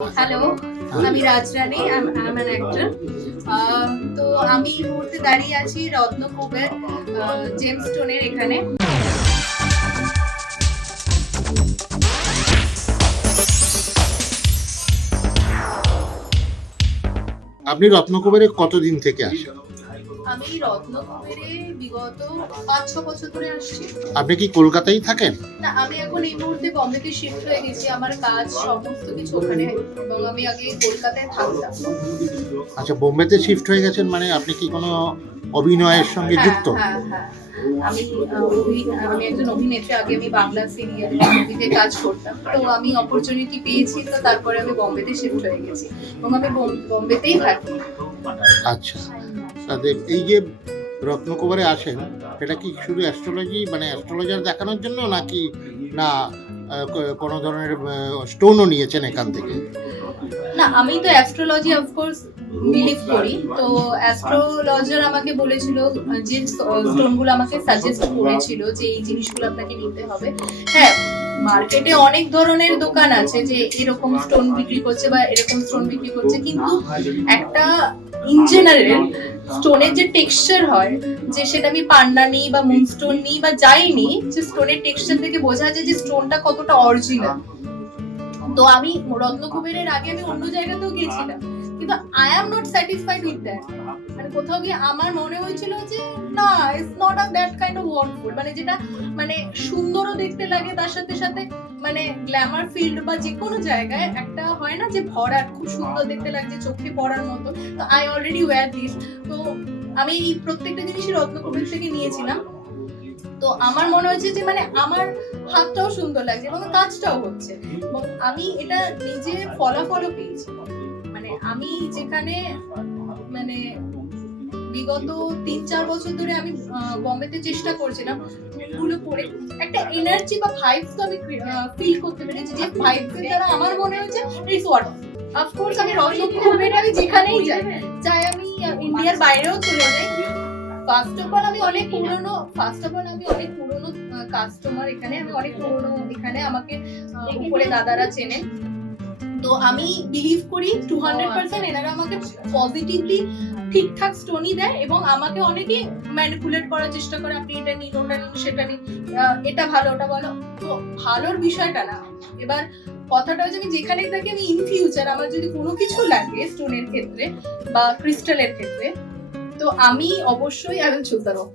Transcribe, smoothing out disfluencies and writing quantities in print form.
Hello, আমি রাজরানী, I am an actor. তো আমি এই মুহূর্তে দাঁড়িয়ে আছি রত্নকুবের জেমস্টোনের এখানে। আপনি রত্নকুবেরে কতদিন থেকে আসেন? আমি রত্নকুবেরে বিগত ৫-৬ বছর ধরে আসছি। আপনি কি কলকাতায় থাকেন? না, আমি এখন এই মুহূর্তে বম্বেতে শিফট হয়ে গেছি। আমার কাজ সমস্ত কিছু ওখানে, এবং আমি আগে কলকাতায় থাকতাম। আচ্ছা, বোম্বেতে শিফট হয়ে গেছেন, মানে আপনি কি কোনো অভিনয়ের সঙ্গে যুক্ত? হ্যাঁ। আমি আমি একজন অভিনেত্রী। আগে আমি বাংলা সিরিয়াল মুভিতে কাজ করতাম। তো আমি অপরচুনিটি পেয়েছি, তো তারপরে আমি বম্বেতে শিফট হয়ে গেছি এবং আমি বম্বেতেই থাকি। আচ্ছা, তাদের এই যে রত্নকুবেরে আসেন, এটা কি শুধু অ্যাস্ট্রোলজি, মানে অ্যাস্ট্রোলজার দেখানোর জন্য, নাকি না কোনো ধরনের স্টোনও নিয়েছেন এখান থেকে? না, আমি তো অ্যাস্ট্রোলজি অফকোর্স বিলিভ করি। তো অ্যাস্ট্রোলজার আমাকে বলেছিল, যে স্টোনগুলো আমাকে সাজেস্ট করেছিল যে এই জিনিসগুলো আপনাকে নিতে হবে। হ্যাঁ, মার্কেটে অনেক ধরনের দোকান আছে যে এরকম স্টোন বিক্রি করছে বা এরকম স্টোন বিক্রি করছে, কিন্তু একটা ইন জেনারেল স্টোনের যে টেক্সচার হয়, যে সেটা আমি পান্না নিই বা মুনস্টোন নিই বা যাই নিই, যে স্টোনের টেক্সচার থেকে বোঝা যায় যে স্টোনটা কতটা অরিজিনাল। তো আমি রত্নকুবেরের আগে আমি অন্য জায়গাতেও গিয়েছিলাম, কিন্তু I am not satisfied with that. মানে কোথাও গিয়ে আমার মনে হয়েছিল যে না, it's not a that kind of wonderful, মানে যেটা মানে সুন্দরও দেখতে লাগে, তার সাথে সাথে মানে গ্ল্যামার ফিল্ড বা যে কোনো জায়গায় একটা হয় না যে ভরাট, খুব সুন্দর দেখতে লাগছে, চোখে পড়ার মতো। তো আই অলরেডি ওয়্যার দিস। তো আমি এই প্রত্যেকটা জিনিসই রত্নকুবের থেকে নিয়েছিলাম। তো আমার মনে হয়েছে যে মানে আমার হাতটাও সুন্দর লাগছে এবং কাজটাও হচ্ছে, এবং আমি এটা নিজে ফলাফলও পেয়েছি। মানে আমি যেখানে মানে বিগত 3-4 বছর ধরে আমি বম্বেতে চেষ্টা করছিলাম গুলো পড়ে একটা এনার্জি বা ভাইবস তো আমি ফিল করতে পেরেছি, যে ভাইবস এর দ্বারা আমার মনে হয়েছে ইটস হোয়াট। অফকোর্স আমি রত্নকুবের আমি যেখানেই যাই, চাই আমি ইন্ডিয়ার বাইরেও চলে যাই, ফার্স্ট অফ অল আমি অনেক পুরনো কাস্টমার এখানে, আমি অনেক পুরনো এখানে, আমাকে উপরে দাদারা চেনেন। তো আমি বিলিভ করি 200% এনারা আমাকে পজিটিভলি ঠিকঠাক স্টোনই দেয়, এবং আমাকে অনেকে ম্যানিপুলেট করার চেষ্টা করে, আপনি এটা নিন, ওটা নিন, সেটা নিন, এটা ভালো, ওটা ভালো। তো ভালোর বিষয়টা না, এবার কথাটা হচ্ছে আমি যেখানে থাকি, আমি ইন ফিউচার আমার যদি কোনো কিছু লাগে স্টোনের ক্ষেত্রে বা ক্রিস্টালের ক্ষেত্রে, তো আমি অবশ্যই I will choose the rock.